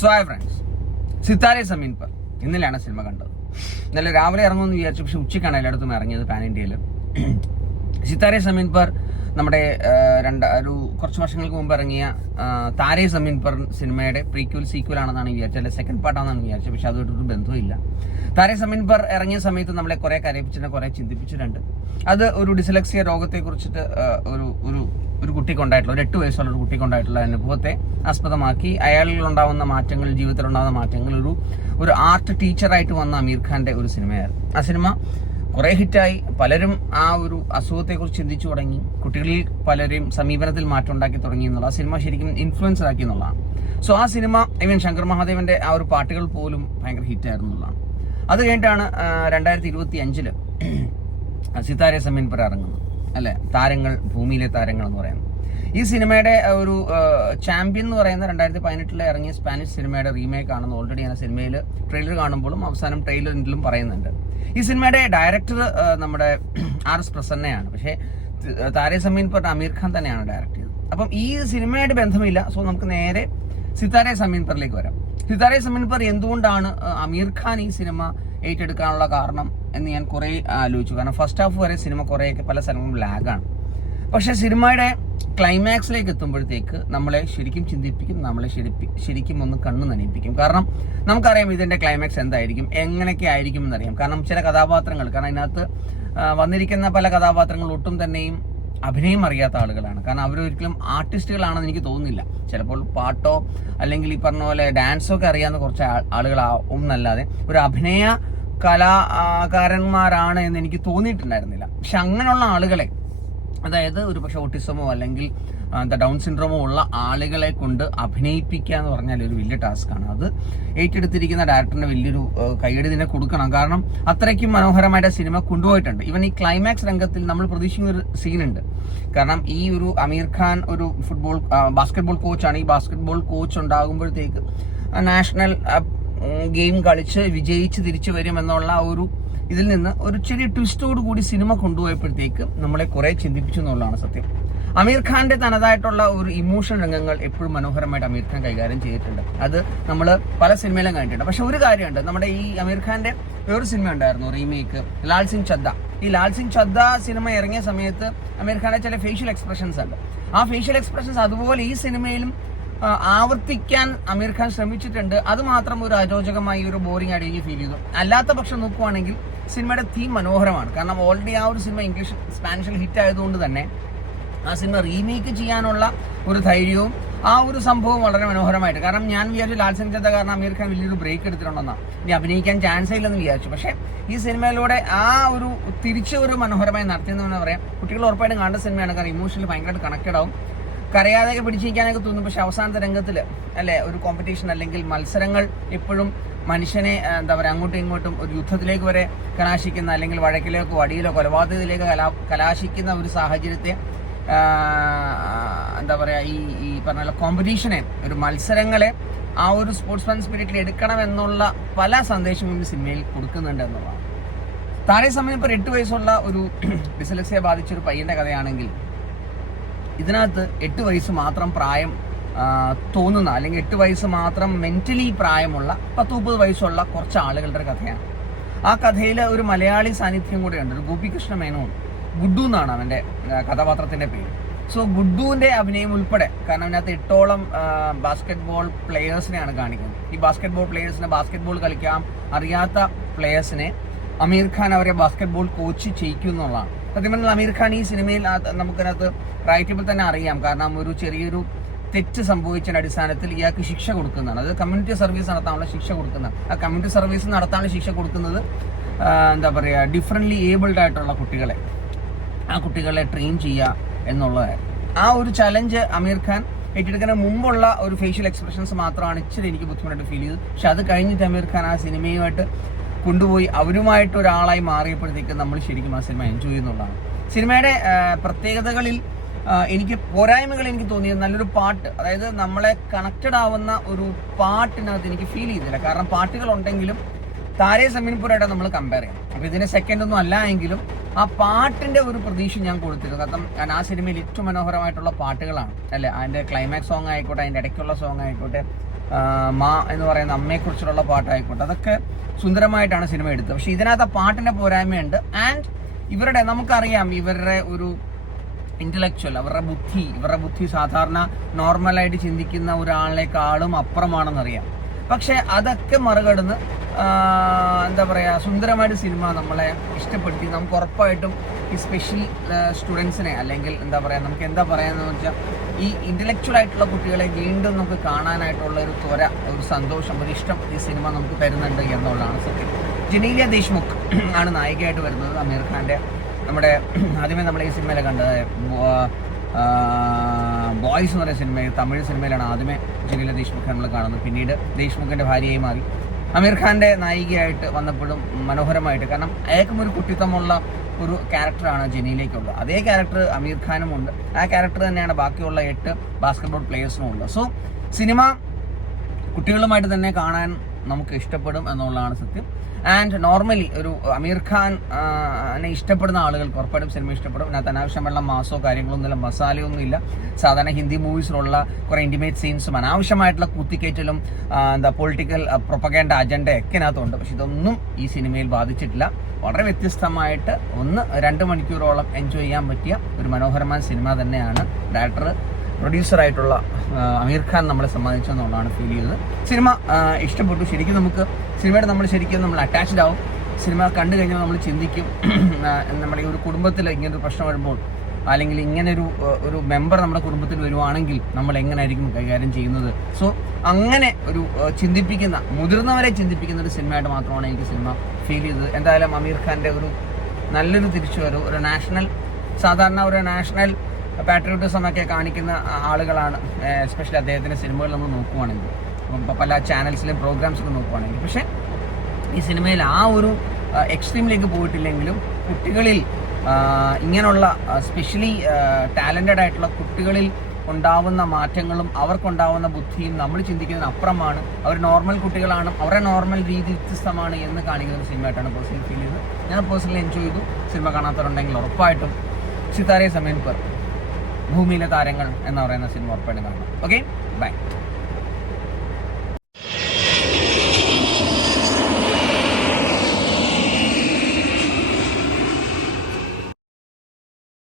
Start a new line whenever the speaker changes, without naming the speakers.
So hi friends Sitaare Zameen Par. ഇന്നലെയാണ് cinema കണ്ടത്. ഇന്നലെ രാവിലെ ഇറങ്ങുമെന്ന് വിചാരിച്ചു. പക്ഷെ ഉച്ചയ്ക്കാണ് എല്ലായിടത്തും ഇറങ്ങിയത് പാൻ ഇന്ത്യയിൽ സിത്താരെ സമീൻ പർ നമ്മുടെ രണ്ട ഒരു കുറച്ച് വർഷങ്ങൾക്ക് മുമ്പ് ഇറങ്ങിയ താരേ സമീൻ പർ സിനിമയുടെ പ്രീക്വൽ സീക്വൽ ആണെന്നാണ് വിചാരിച്ചത്. അല്ലെ സെക്കൻഡ് പാർട്ടാണെന്നാണ് വിചാരിച്ചത്. പക്ഷെ അതുമായിട്ടൊരു ബന്ധമില്ല താരേ സമീൻ പർ ഇറങ്ങിയ സമയത്ത് നമ്മളെ കുറെ കരയിപ്പിച്ചിട്ടുണ്ട് കുറെ ചിന്തിപ്പിച്ചിട്ടുണ്ട്. അത് ഒരു ഡിസലക്സിയ രോഗത്തെ കുറിച്ചിട്ട് ഒരു ഒരു ഒരു കുട്ടിക്കുണ്ടായിട്ടുള്ള ഒരു എട്ട് വയസ്സുള്ള ഒരു കുട്ടിക്കുണ്ടായിട്ടുള്ള അനുഭവത്തെ ആസ്പദമാക്കി അയാളിൽ ഉണ്ടാവുന്ന മാറ്റങ്ങൾ ജീവിതത്തിൽ ഉണ്ടാകുന്ന മാറ്റങ്ങൾ ഒരു ഒരു ആർട്ട് ടീച്ചറായിട്ട് വന്ന അമീർ ഖാന്റെ ഒരു സിനിമയായിരുന്നു. ആ സിനിമ കുറെ ഹിറ്റായി. പലരും ആ ഒരു അസുഖത്തെക്കുറിച്ച് ചിന്തിച്ചു തുടങ്ങി. കുട്ടികളിൽ പലരും സമീപനത്തിൽ മാറ്റം ഉണ്ടാക്കി തുടങ്ങി എന്നുള്ള ആ സിനിമ ശരിക്കും ഇൻഫ്ലുവൻസ് ആക്കി എന്നുള്ളതാണ്. സോ ആ സിനിമ ഇവൻ ശങ്കർ മഹാദേവന്റെ ആ ഒരു പാട്ടുകൾ പോലും ഭയങ്കര ഹിറ്റായിരുന്നു എന്നുള്ളതാണ്. അത് കഴിഞ്ഞിട്ടാണ് രണ്ടായിരത്തി ഇരുപത്തി അഞ്ചിൽ സിതാരെ സമീൻ ഇറങ്ങുന്നത് അല്ലെ? താരങ്ങൾ ഭൂമിയിലെ താരങ്ങൾ എന്ന് പറയുന്നത്. ഈ സിനിമയുടെ ഒരു ചാമ്പ്യൻ എന്ന് പറയുന്ന രണ്ടായിരത്തി പതിനെട്ടിൽ ഇറങ്ങിയ സ്പാനിഷ് സിനിമയുടെ റീമേക്ക് ആണെന്ന് ഓൾറെഡി ഞാൻ സിനിമയിൽ ട്രെയിലർ കാണുമ്പോഴും അവസാനം ട്രെയിലറിലും പറയുന്നുണ്ട്. ഈ സിനിമയുടെ ഡയറക്ടർ നമ്മുടെ ആർ എസ് പ്രസന്നയാണ്. പക്ഷേ താരേ സമീൻ പറഞ്ഞ അമീർ ഖാൻ തന്നെയാണ് ഡയറക്ട് ചെയ്തത്. അപ്പം ഈ സിനിമയായിട്ട് ബന്ധമില്ല. സോ നമുക്ക് നേരെ സിതാരെ സമീൻ പറിലേക്ക് വരാം. സിതാരെ സമീൻ പർ എന്തുകൊണ്ടാണ് അമീർ ഖാൻ ഈ സിനിമ ഏറ്റെടുക്കാനുള്ള കാരണം എന്ന് ഞാൻ കുറേ ആലോചിച്ചു. കാരണം ഫസ്റ്റ് ഹാഫ് വരെ സിനിമ കുറേയൊക്കെ പല സ്ഥലങ്ങളും ലാഗാണ് പക്ഷേ സിനിമയുടെ ക്ലൈമാക്സിലേക്ക് എത്തുമ്പോഴത്തേക്ക് നമ്മളെ ശരിക്കും ചിന്തിപ്പിക്കും നമ്മളെ ശരിക്കും ഒന്ന് കണ്ണ് നനയിപ്പിക്കും. കാരണം നമുക്കറിയാം ഇതിന്റെ ക്ലൈമാക്സ് എന്തായിരിക്കും എങ്ങനെയൊക്കെ ആയിരിക്കും എന്നറിയാം കാരണം ചില കഥാപാത്രങ്ങൾ കാരണം അതിനകത്ത് വന്നിരിക്കുന്ന പല കഥാപാത്രങ്ങൾ ഒട്ടും തന്നെയും അഭിനയം അറിയാത്ത ആളുകളാണ്. കാരണം അവരൊരിക്കലും ആർട്ടിസ്റ്റുകളാണെന്ന് എനിക്ക് തോന്നുന്നില്ല. ചിലപ്പോൾ പാട്ടോ അല്ലെങ്കിൽ ഈ പറഞ്ഞ പോലെ ഡാൻസോ ഒക്കെ അറിയാവുന്ന കുറച്ച് ആളുകളാവും എന്നല്ലാതെ ഒരു അഭിനയ കലാകാരന്മാരാണ് എന്ന് എനിക്ക് തോന്നിയിട്ടുണ്ടായിരുന്നില്ല. പക്ഷെ അങ്ങനെയുള്ള ആളുകളെ അതായത് ഒരു പക്ഷെ ഓട്ടിസമോ അല്ലെങ്കിൽ എന്താ ഡൗൺ സിൻഡ്രോമോ ഉള്ള ആളുകളെ കൊണ്ട് അഭിനയിപ്പിക്കുക എന്ന് പറഞ്ഞാൽ ഒരു വലിയ ടാസ്ക്കാണ് അത് ഏറ്റെടുത്തിരിക്കുന്ന ഡയറക്ടറിന് വലിയൊരു കൈയടി തന്നെ കൊടുക്കണം. കാരണം അത്രയ്ക്കും മനോഹരമായിട്ട് സിനിമ കൊണ്ടുപോയിട്ടുണ്ട്. ഇവൻ ഈ ക്ലൈമാക്സ് രംഗത്തിൽ നമ്മൾ പ്രതീക്ഷിക്കുന്ന ഒരു സീനുണ്ട് കാരണം ഈ ഒരു അമീർ ഖാൻ ഒരു ഫുട്ബോൾ ബാസ്കറ്റ്ബോൾ കോച്ചാണ് ഈ ബാസ്കറ്റ്ബോൾ കോച്ച് ഉണ്ടാകുമ്പോഴത്തേക്ക് നാഷണൽ ഗെയിം കളിച്ച് വിജയിച്ച് തിരിച്ചു വരുമെന്നുള്ള ഒരു ഇതിൽ നിന്ന് ഒരു ചെറിയ ട്വിസ്റ്റോട് കൂടി സിനിമ കൊണ്ടുപോയപ്പോഴത്തേക്ക് നമ്മളെ കുറെ ചിന്തിപ്പിച്ചു എന്നുള്ളതാണ് സത്യം. അമീർ ഖാന്റെ തനതായിട്ടുള്ള ഒരു ഇമോഷൻ രംഗങ്ങൾ എപ്പോഴും മനോഹരമായിട്ട് അമീർ ഖാൻ കൈകാര്യം ചെയ്തിട്ടുണ്ട്. അത് നമ്മൾ പല സിനിമയിലും കണ്ടിട്ടുണ്ട്. പക്ഷെ ഒരു കാര്യമുണ്ട്. നമ്മുടെ ഈ അമീർ ഖാന്റെ വേറൊരു സിനിമ ഉണ്ടായിരുന്നു റീമേക്ക് ലാൽ സിംഗ് ചദ്ദ. ഈ ലാൽ സിംഗ് ചദ്ദ സിനിമ ഇറങ്ങിയ സമയത്ത് അമീർ ഖാന്റെ ചില ഫേഷ്യൽ എക്സ്പ്രഷൻസ് ഉണ്ട്. ആ ഫേഷ്യൽ എക്സ്പ്രഷൻസ് അതുപോലെ ഈ സിനിമയിലും ആവർത്തിക്കാൻ അമീർ ഖാൻ ശ്രമിച്ചിട്ടുണ്ട്. അത് മാത്രം ഒരു അരോചകമായി ഒരു ബോറിംഗ് ആയിട്ട് എനിക്ക് ഫീൽ ചെയ്തു. അല്ലാത്ത പക്ഷം നോക്കുവാണെങ്കിൽ സിനിമയുടെ തീം മനോഹരമാണ്. കാരണം ഓൾറെഡി ആ ഒരു സിനിമ ഇംഗ്ലീഷ് സ്പാനിഷിൽ ഹിറ്റ് ആയതുകൊണ്ട് തന്നെ ആ സിനിമ റീമേക്ക് ചെയ്യാനുള്ള ഒരു ധൈര്യവും ആ ഒരു സംഭവം വളരെ മനോഹരമായിട്ട്. കാരണം ഞാൻ വിചാരിച്ചു ലാൽ സിംഗ് ചെത്ത കാരണം അമീർ ഖാൻ വലിയൊരു ബ്രേക്ക് എടുത്തിട്ടുണ്ടെന്നാണ് ഇനി അഭിനയിക്കാൻ ചാൻസ് ഇല്ലെന്ന് വിചാരിച്ചു. പക്ഷേ ഈ സിനിമയിലൂടെ ആ ഒരു തിരിച്ചു ഒരു മനോഹരമായി നടത്തിയെന്ന് പറയാം. കുട്ടികൾ ഉറപ്പായിട്ടും കണ്ട സിനിമയാണ്. കാരണം ഇമോഷണലി ഭയങ്കരമായിട്ട് കണക്റ്റഡ് ആവും. കരയാതെയൊക്കെ പിടിച്ചിരിക്കാനൊക്കെ തോന്നും. പക്ഷെ അവസാനത്തെ രംഗത്തിൽ അല്ലെ ഒരു കോമ്പറ്റീഷൻ അല്ലെങ്കിൽ മത്സരങ്ങൾ എപ്പോഴും മനുഷ്യനെ എന്താ പറയുക അങ്ങോട്ടും ഇങ്ങോട്ടും ഒരു യുദ്ധത്തിലേക്ക് വരെ കലാശിക്കുന്ന അല്ലെങ്കിൽ വഴക്കിലേക്കോ അടിയിലോ കൊലപാതകത്തിലേക്ക് കലാ കലാശിക്കുന്ന ഒരു സാഹചര്യത്തെ എന്താ പറയുക ഈ ഈ പറഞ്ഞ കോമ്പറ്റീഷനെ ഒരു മത്സരങ്ങളെ ആ ഒരു സ്പോർട്സ്മാൻ സ്പിരിറ്റിൽ എടുക്കണം എന്നുള്ള പല സന്ദേശങ്ങളും സിനിമയിൽ കൊടുക്കുന്നുണ്ട് എന്നുള്ളതാണ്. താഴെ സമയം ഇപ്പോൾ എട്ട് വയസ്സുള്ള ഒരു ഡിസലക്സിയെ ബാധിച്ച ഒരു പയ്യന്റെ കഥയാണെങ്കിൽ ഇതിനകത്ത് എട്ട് വയസ്സ് മാത്രം പ്രായം തോന്നുന്ന അല്ലെങ്കിൽ എട്ട് വയസ്സ് മാത്രം മെന്റലി പ്രായമുള്ള പത്ത് മുപ്പത് വയസ്സുള്ള കുറച്ച് ആളുകളുടെ കഥയാണ്. ആ കഥയിൽ ഒരു മലയാളി സാന്നിധ്യം കൂടെയുണ്ട്. ഒരു ഗോപികൃഷ്ണ മേനോൻ. ഗുഡു എന്നാണ് അവന്റെ കഥാപാത്രത്തിന്റെ പേര്. സോ ഗുഡുവിന്റെ അഭിനയം ഉൾപ്പെടെ കാരണം അതിനകത്ത് എട്ടോളം ബാസ്കറ്റ് ബോൾ പ്ലെയേഴ്സിനെയാണ് കാണിക്കുന്നത്. ഈ ബാസ്കറ്റ് ബോൾ പ്ലെയേഴ്സിനെ ബാസ്കറ്റ് ബോൾ കളിക്കാം അറിയാത്ത പ്ലെയേഴ്സിനെ അമീർ ഖാൻ അവരെ ബാസ്കറ്റ് ബോൾ കോച്ച് ചെയ്യിക്കും എന്നുള്ളതാണ് സത്യം പറഞ്ഞാൽ അമീർ ഖാൻ ഈ സിനിമയിൽ നമുക്കതിനകത്ത് റൈറ്റബിൾ തന്നെ അറിയാം. കാരണം ഒരു ചെറിയൊരു തെറ്റ് സംഭവിച്ചതിന്റെ അടിസ്ഥാനത്തിൽ ഇയാൾക്ക് ശിക്ഷ കൊടുക്കുന്നതാണ്. അത് കമ്മ്യൂണിറ്റി സർവീസ് നടത്താനുള്ള ശിക്ഷ കൊടുക്കുന്നതാണ്. ആ കമ്മ്യൂണിറ്റി സർവീസ് നടത്താനുള്ള ശിക്ഷ കൊടുക്കുന്നത് എന്താ പറയുക ഡിഫറെന്റ്ലി ഏബിൾഡ് ആയിട്ടുള്ള കുട്ടികളെ. ആ കുട്ടികളെ ട്രെയിൻ ചെയ്യുക എന്നുള്ളതായിരുന്നു. ആ ഒരു ചലഞ്ച് അമീർ ഖാൻ ഏറ്റെടുക്കുന്ന മുമ്പുള്ള ഒരു ഫേഷ്യൽ എക്സ്പ്രഷൻസ് മാത്രമാണ് ഇച്ചിരി എനിക്ക് ബുദ്ധിമുട്ടായിട്ട് ഫീൽ ചെയ്തത്. പക്ഷെ അത് കഴിഞ്ഞിട്ട് അമീർ ഖാൻ ആ സിനിമയുമായിട്ട് കൊണ്ടുപോയി അവരുമായിട്ട് ഒരാളായി മാറിയപ്പോഴത്തേക്ക് നമ്മൾ ശരിക്കും ആ സിനിമ എൻജോയ് ചെയ്യുന്നുള്ളതാണ് സിനിമയുടെ പ്രത്യേകതകളിൽ എനിക്ക് പോരായ്മകൾ എനിക്ക് തോന്നിയത് നല്ലൊരു പാട്ട് അതായത് നമ്മളെ കണക്റ്റഡ് ആവുന്ന ഒരു പാട്ടിനകത്ത് എനിക്ക് ഫീൽ ചെയ്തില്ല. കാരണം പാട്ടുകൾ ഉണ്ടെങ്കിലും താരേ സമീൻപുരായിട്ട് നമ്മൾ കമ്പയർ ചെയ്യണം. അപ്പൊ ഇതിന് സെക്കൻഡ് ഒന്നും അല്ല എങ്കിലും ആ പാട്ടിന്റെ ഒരു പ്രതീക്ഷ ഞാൻ കൊടുത്തിരുന്നു. കാരണം ഞാൻ ആ സിനിമയിൽ ഏറ്റവും മനോഹരമായിട്ടുള്ള പാട്ടുകളാണ്. അല്ലേ? അതിന്റെ ക്ലൈമാക്സ് സോങ് ആയിക്കോട്ടെ അതിന്റെ ഇടയ്ക്കുള്ള സോങ് ആയിക്കോട്ടെ മാ എന്ന് പറയുന്ന അമ്മയെക്കുറിച്ചുള്ള പാട്ടായിക്കോട്ടെ. അതൊക്കെ സുന്ദരമായിട്ടാണ് സിനിമ എടുത്തത്. പക്ഷെ ഇതിനകത്ത് ആ പാട്ടിന്റെ പോരായ്മയുണ്ട്. ആൻഡ് ഇവരുടെ നമുക്കറിയാം ഇവരുടെ ഒരു ഇന്റലക്ച്വൽ അവരുടെ ബുദ്ധി ഇവരുടെ ബുദ്ധി സാധാരണ നോർമലായിട്ട് ചിന്തിക്കുന്ന ഒരാളെക്കാളും അപ്പുറമാണെന്നറിയാം. പക്ഷെ അതൊക്കെ മറികടന്ന് എന്താ പറയുക സുന്ദരമായിട്ട് സിനിമ നമ്മളെ ഇഷ്ടപ്പെടുത്തി. നമുക്ക് ഉറപ്പായിട്ടും ഈ സ്പെഷ്യൽ സ്റ്റുഡൻസിനെ അല്ലെങ്കിൽ എന്താ പറയുക നമുക്ക് എന്താ പറയാന്ന് വെച്ചാൽ ഈ ഇന്റലക്ച്വൽ ആയിട്ടുള്ള കുട്ടികളെ വീണ്ടും നമുക്ക് കാണാനായിട്ടുള്ള ഒരു ത്വര ഒരു സന്തോഷം ഒരു ഇഷ്ടം ഈ സിനിമ നമുക്ക് തരുന്നുണ്ട് എന്നുള്ളതാണ് സത്യം. ജനീലിയ ദേശ്മുഖ് ആണ് നായികയായിട്ട് വരുന്നത് അമീർ ഖാന്റെ നമ്മുടെ ആദ്യമേ നമ്മൾ ഈ സിനിമയിലെ കണ്ടത് ബോയ്സ് എന്ന് പറയുന്ന സിനിമയിൽ തമിഴ് സിനിമയിലാണ് ആദ്യമേ ജനീല ദേശ്മുഖ് നമ്മൾ കാണുന്നത്. പിന്നീട് ദേശ്മുഖിന്റെ ഭാര്യയായി മാറി. അമീർ ഖാന്റെ നായികയായിട്ട് വന്നപ്പോഴും മനോഹരമായിട്ട് കാരണം അയാൾക്കും ഒരു കുട്ടിത്തമുള്ള ഒരു ക്യാരക്ടറാണ് ജെനിയിലേക്കുള്ളത് അതേ ക്യാരക്ടർ അമീർ ഖാനും ഉണ്ട്. ആ ക്യാരക്ടർ തന്നെയാണ് ബാക്കിയുള്ള എട്ട് ബാസ്കറ്റ്ബോൾ പ്ലേയേഴ്സിനും ഉള്ളത്. സോ സിനിമ കുട്ടികളുമായിട്ട് തന്നെ കാണാൻ നമുക്ക് ഇഷ്ടപ്പെടും എന്നുള്ളതാണ് സത്യം. ആൻഡ് നോർമലി ഒരു അമീർ ഖാൻ ഇഷ്ടപ്പെടുന്ന ആളുകൾ ഉറപ്പായിട്ടും സിനിമ ഇഷ്ടപ്പെടും. അതിനകത്ത് അനാവശ്യമുള്ള മാസോ കാര്യങ്ങളൊന്നുമില്ല മസാലയൊന്നും ഇല്ല സാധാരണ ഹിന്ദി മൂവീസിലുള്ള കുറേ ഇന്റിമേറ്റ് സീൻസും അനാവശ്യമായിട്ടുള്ള കുത്തിക്കയറ്റലും എന്താ പൊളിറ്റിക്കൽ പ്രൊപ്പഗേണ്ട അജണ്ട ഒക്കെ ഇതിനകത്തുണ്ട്. പക്ഷെ ഇതൊന്നും ഈ സിനിമയിൽ ബാധിച്ചിട്ടില്ല. വളരെ വ്യത്യസ്തമായിട്ട് ഒന്ന് രണ്ട് മണിക്കൂറോളം എൻജോയ് ചെയ്യാൻ പറ്റിയ ഒരു മനോഹരമായ സിനിമ തന്നെയാണ് ഡയറക്ടർ പ്രൊഡ്യൂസറായിട്ടുള്ള അമീർ ഖാൻ നമ്മളെ സമ്മതിച്ചെന്നുള്ളതാണ് ഫീൽ ചെയ്തത്. സിനിമ ഇഷ്ടപ്പെട്ടു. ശരിക്കും നമുക്ക് സിനിമയുടെ നമ്മൾ ശരിക്കും നമ്മൾ അറ്റാച്ച്ഡ് ആവും. സിനിമ കണ്ടു കഴിഞ്ഞാൽ നമ്മൾ ചിന്തിക്കും. നമ്മുടെ ഈ ഒരു കുടുംബത്തിൽ ഇങ്ങനൊരു പ്രശ്നം വരുമ്പോൾ അല്ലെങ്കിൽ ഇങ്ങനെ ഒരു ഒരു മെമ്പർ നമ്മുടെ കുടുംബത്തിൽ വരുവാണെങ്കിൽ നമ്മൾ എങ്ങനെയായിരിക്കും കൈകാര്യം ചെയ്യുന്നത്? സോ അങ്ങനെ ഒരു ചിന്തിപ്പിക്കുന്ന മുതിർന്നവരെ ചിന്തിപ്പിക്കുന്ന ഒരു സിനിമയായിട്ട് മാത്രമാണ് എനിക്ക് സിനിമ ഫീൽ ചെയ്തത്. എന്തായാലും അമീർ ഖാന്റെ ഒരു നല്ലൊരു തിരിച്ചുവരവ് ഒരു നാഷണൽ സാധാരണ ഒരു നാഷണൽ പാട്രിയോട്ടിസം ഒക്കെ കാണിക്കുന്ന ആളുകളാണ് എസ്പെഷ്യലി അദ്ദേഹത്തിന്റെ സിനിമകൾ നമ്മൾ നോക്കുവാണെങ്കിൽ. പല ചാനൽസിലും പ്രോഗ്രാംസിലും നോക്കുവാണെങ്കിൽ. പക്ഷേ ഈ സിനിമയിൽ ആ ഒരു എക്സ്ട്രീമിലേക്ക് പോയിട്ടില്ലെങ്കിലും കുട്ടികളിൽ ഇങ്ങനെയുള്ള സ്പെഷ്യലി ടാലന്റഡ് ആയിട്ടുള്ള കുട്ടികളിൽ ഉണ്ടാവുന്ന മാറ്റങ്ങളും അവർക്കുണ്ടാവുന്ന ബുദ്ധിയും നമ്മൾ ചിന്തിക്കുന്നതിന് അപ്പുറമാണ്. അവർ നോർമൽ കുട്ടികളാണ് അവരെ നോർമൽ രീതി വ്യത്യസ്തമാണ് എന്ന് കാണിക്കുന്ന ഒരു സിനിമയായിട്ടാണ് പേഴ്സണലി ഫീൽ ചെയ്തത്. ഞാൻ പേഴ്സണലി എൻജോയ് ചെയ്തു. സിനിമ കാണാത്തവരുണ്ടെങ്കിൽ ഉറപ്പായിട്ടും. സിതാരയെ സമയം പേർ ഭൂമിയിലെ താരങ്ങൾ എന്ന് പറയുന്ന സിനിമ ഉറപ്പായിട്ടും കാണണം. Okay bye